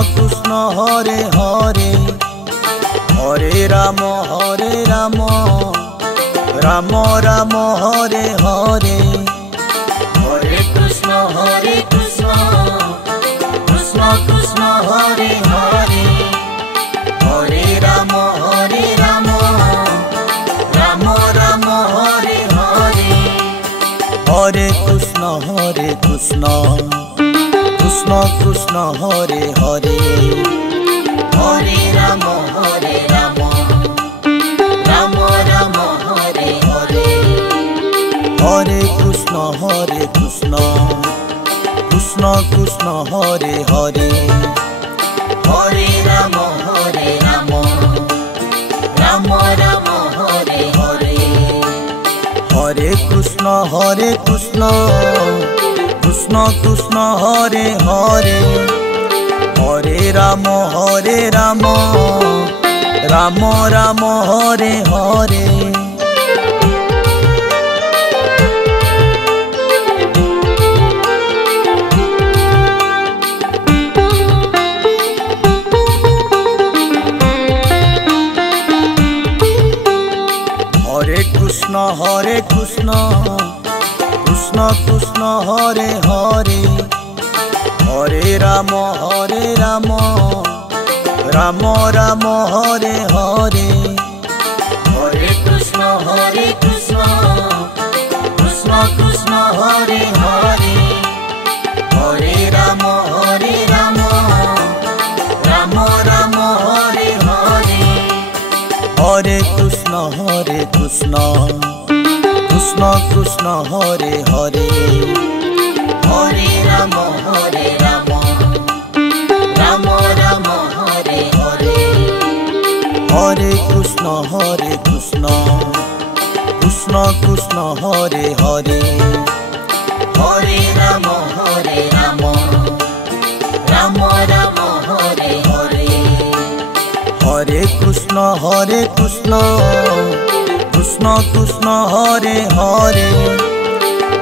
Krishna Hare Hare Hare Ram Ram Ram Hare Hare Hare Krishna Krishna Krishna Hare Hare Hare Ram Ram Ram Hare Hare Hare Krishna Krishna Krishna Hare Hare Hare Ram Ram Ram Hare Hare Hare Krishna Krishna Krishna Hare Hare Hare Ram Ram Ram Hare Hare Hare Krishna Krishna Krishna Hare Hare Hare Ram Ram Ram Hare Hare Hare Krishna Krishna Hare Hare Hare Ram Ram Ram Hare Hare Hare Krishna Krishna Hare Hare Hare Ram Ram Ram Hare Hare Hare Krishna Krishna Hare Hare Hare Ram Ram Ram Hare Hare Hare Krishna Krishna Hare Hare Hare Ram Ram Ram Hare Hare Hare Krishna Krishna Hare Hare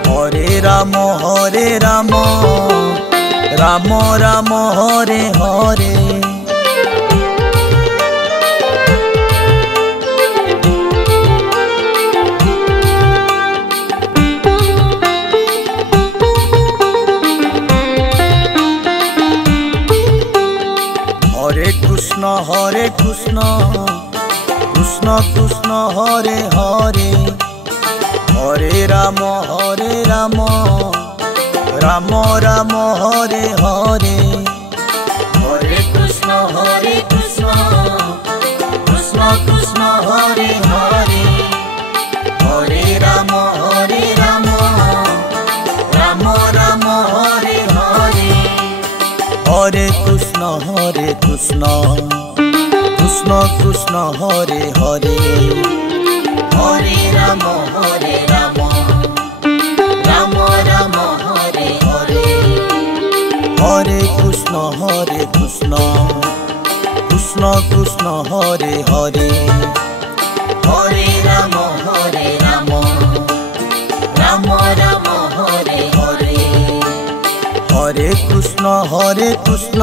Hare Ram Ram Ram Hare Hare Hare Krishna Krishna Hare Hare Hare Ram Ram Ram Hare Hare Hare Krishna Krishna Hare Hare Hare Ram Ram Ram Hare Hare Hare Krishna Krishna Hare Hare Hare Ram Ram Ram Hare Hare Hare Krishna Krishna Hare Hare Hare Ram Ram Ram Hare Hare Hare Krishna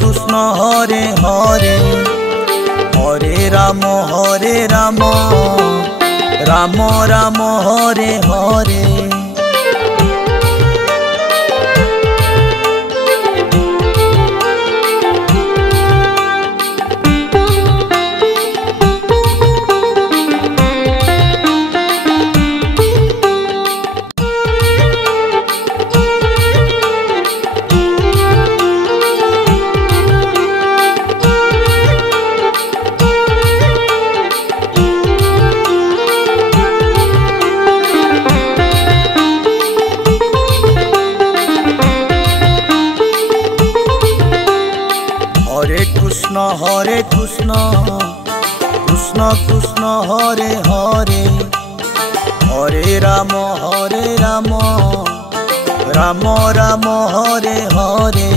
Krishna Hare Hare Hare Ram Ram Ram Hare Hare Hare Krishna Krishna Hare Hare Hare Ram Ram Ram Hare Hare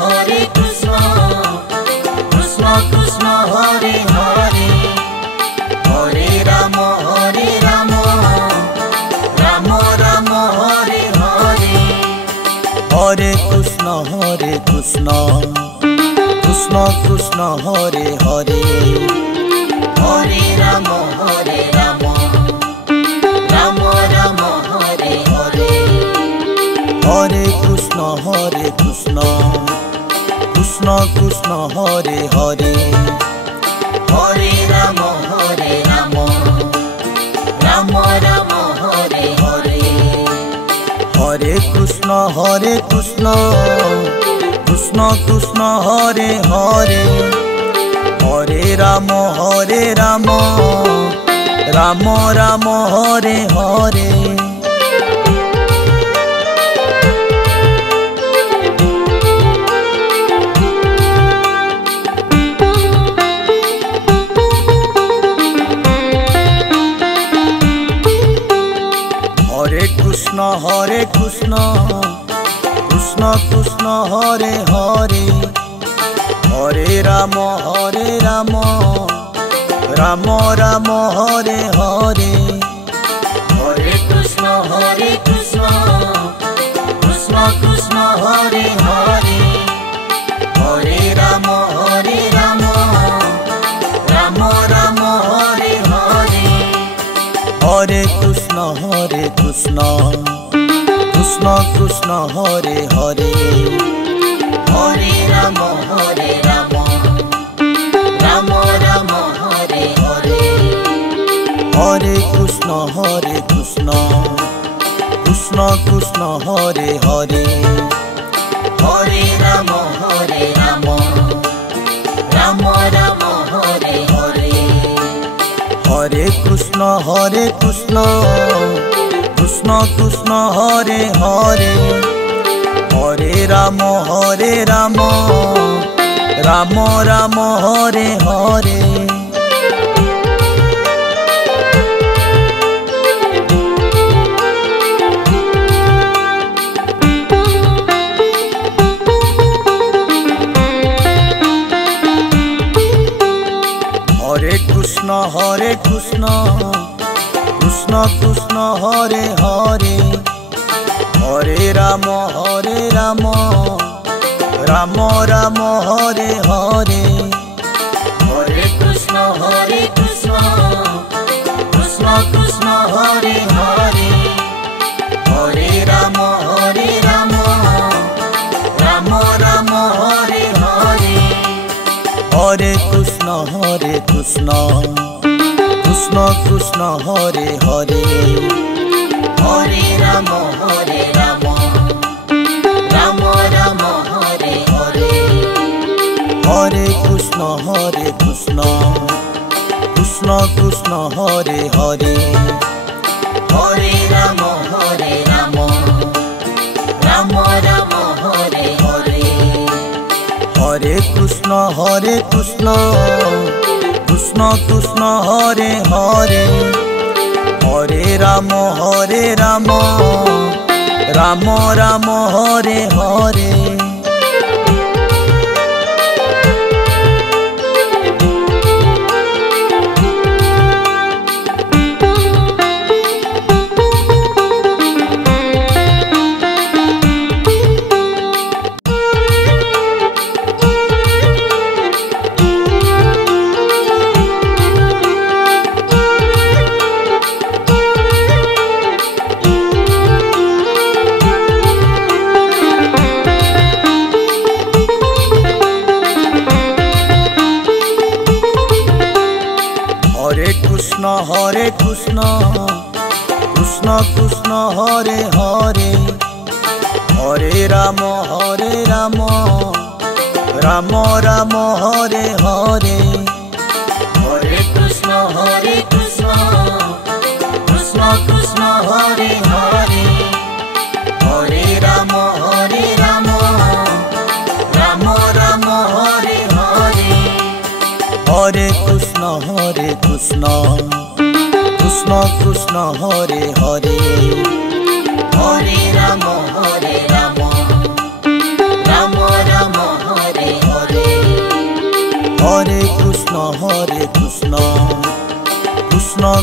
Hare Krishna Krishna Hare Hare Hare Ram Ram Ram Hare Hare Hare Krishna Krishna Krishna Hare Hare Hare Ram Ram Ram Hare Hare Hare Krishna Krishna Krishna Hare Hare Hare Ram Ram Ram Hare Hare Hare Krishna Krishna Krishna Hare Hare Hare Ram Ram Ram Hare Hare Hare Krishna Krishna Krishna Hare Hare Hare Ram Ram Ram Hare Hare Hare Krishna Krishna Krishna Hare Hare Hare Ram Ram Ram Hare Hare Hare Krishna Krishna Krishna Hare Hare Hare Ram Ram Ram Hare Hare Hare Krishna Krishna Krishna Hare Hare Hare Ram Ram Ram Hare Hare Hare Krishna Krishna Krishna Hare Hare Hare Ram Ram Ram Hare Hare Hare Krishna Krishna Krishna Hare Hare Hare Ram Ram Ram Hare Hare Hare Krishna Krishna Krishna Hare Hare Hare Ram Ram Ram Hare Hare Hare Krishna Krishna Krishna Hare Hare Hare Ram Ram Ram Hare Hare Hare Krishna Krishna Krishna Hare Hare Hare Ram Ram Ram Hare Hare Hare Krishna Krishna Krishna Hare Hare Hare Ram Ram Ram Hare Hare Hare Krishna Krishna Hare Hare Hare Ram Ram Ram Hare Hare Hare Krishna Krishna Hare Hare Hare Ram Ram Ram Hare Hare Hare Krishna Krishna Hare Hare Hare Ram Ram Ram Hare Hare Hare Krishna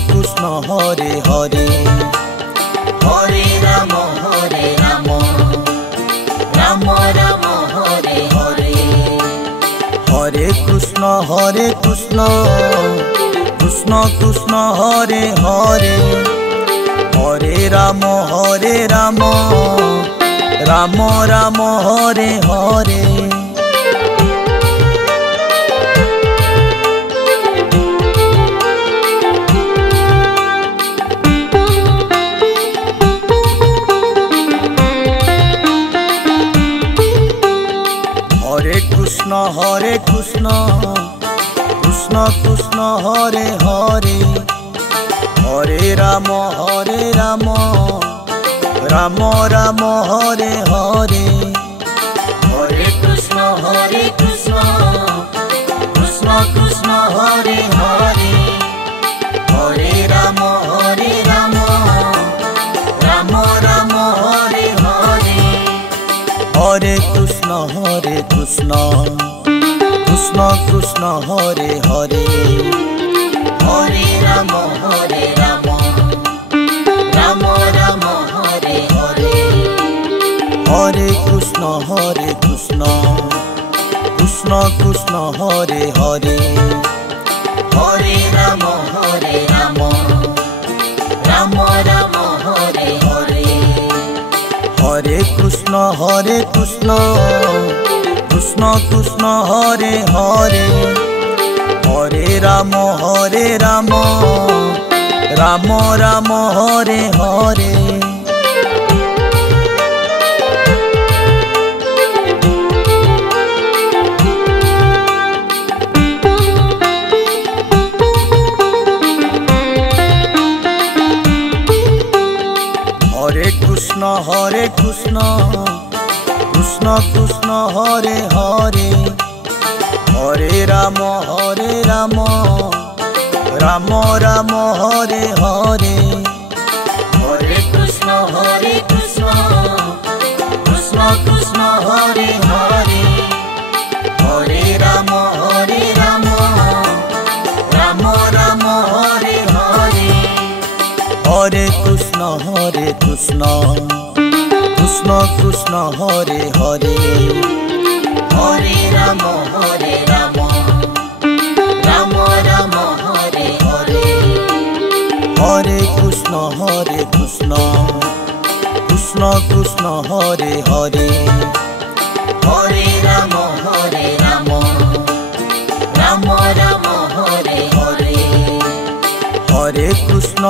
Krishna Hare Hare Hare Ram Ram Ram Hare Hare Krishna Krishna Krishna Hare Hare Hare Ram Ram Ram Hare Hare Hare Krishna Krishna Krishna Hare Hare Hare Ram Ram Ram Hare Hare Hare Krishna Krishna Krishna Hare Hare Hare Ram Ram Ram Hare Hare Hare Krishna Krishna Krishna Hare Hare Hare Ram Ram Ram Hare Hare Hare Krishna Krishna Krishna Hare Hare Hare Ram Ram Ram Hare Hare Hare Krishna Krishna Krishna Hare Hare Hare Ram Ram Ram Hare Hare Hare Krishna Krishna Krishna Hare Hare Hare Ram Ram Ram Hare Hare Hare Krishna Krishna Krishna Hare Hare Hare Ram Ram Ram Hare Hare Hare Krishna Krishna Krishna Hare Hare Hare Ram Ram Ram Hare Hare Hare Krishna Krishna Krishna Hare Hare Hare Ram Ram Ram Hare Hare Hare Krishna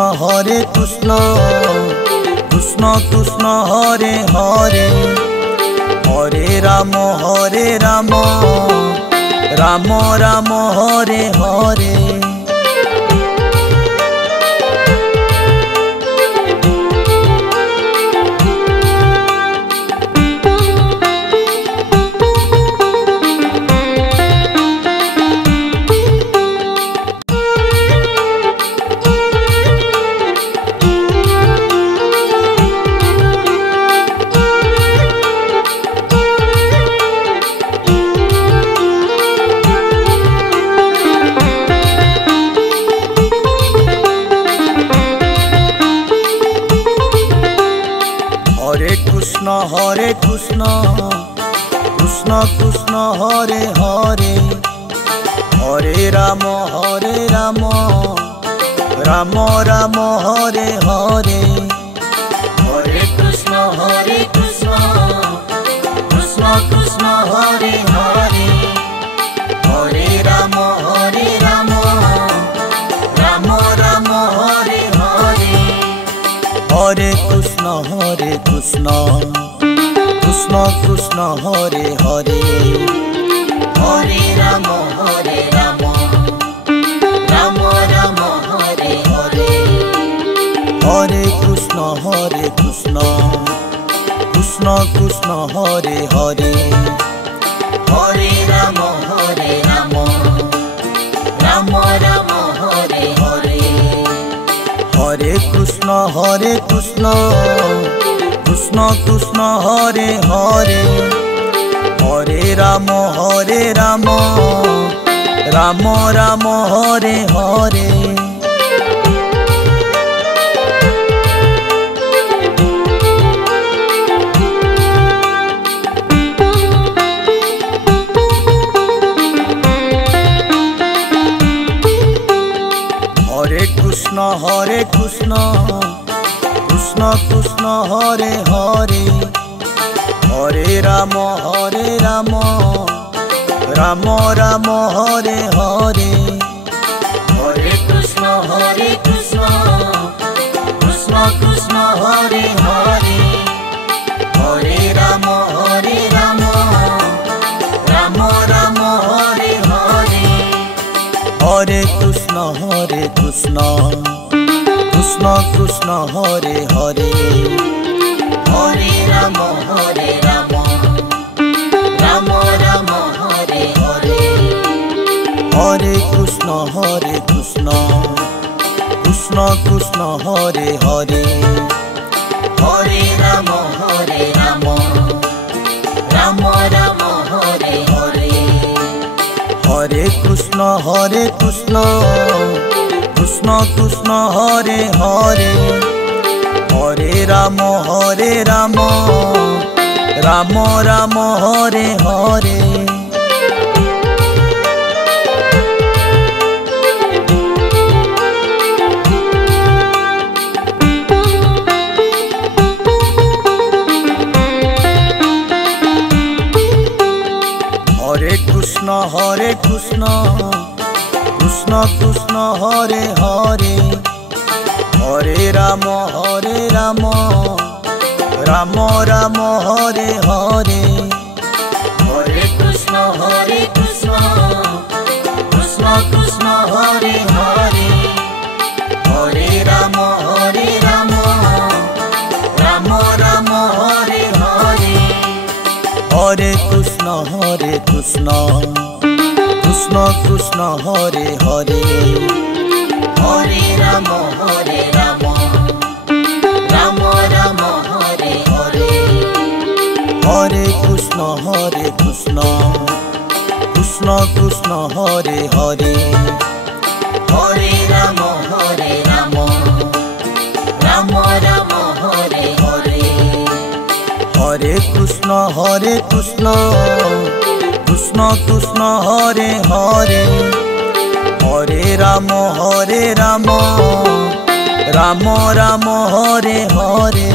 Krishna Krishna Hare Hare Hare Ram Ram Ram Hare Hare Hare Krishna Krishna Hare Hare Hare Ram Ram Ram Hare Hare Hare Krishna Krishna Krishna Hare Hare Hare Ram Ram Ram Hare Hare Hare Krishna Krishna Krishna Hare Hare Hare Ram Ram Ram Hare Hare Hare Krishna Krishna Krishna Hare Hare Hare Ram Ram Ram Hare Hare Hare Krishna Krishna Krishna Hare Hare Hare Ram Ram Ram Hare Hare Krishna Krishna Krishna Hare Hare Hare Ram Ram Ram Hare Hare Hare Krishna Krishna Krishna Hare Hare Hare Ram Ram Ram Hare Hare Hare Krishna Krishna Krishna Hare Hare Hare Ram Ram Ram Hare Hare Hare Krishna Krishna Krishna Hare Hare Hare Ram Ram Ram Hare Hare Hare Krishna Krishna Krishna Hare Hare Hare Ram Ram Ram Hare Hare Hare Krishna Krishna Krishna Hare Hare Hare Ram Ram Ram Hare Hare Hare Krishna Krishna Hare Hare Hare Ram Ram Ram Hare Hare Hare Krishna Krishna Krishna Hare Hare Hare Ram Ram Ram Hare Hare Hare Krishna Krishna Krishna Hare Hare Hare Ram Ram Ram Hare Hare Hare Krishna Krishna Krishna Hare Hare Hare Ram Ram Ram Hare Hare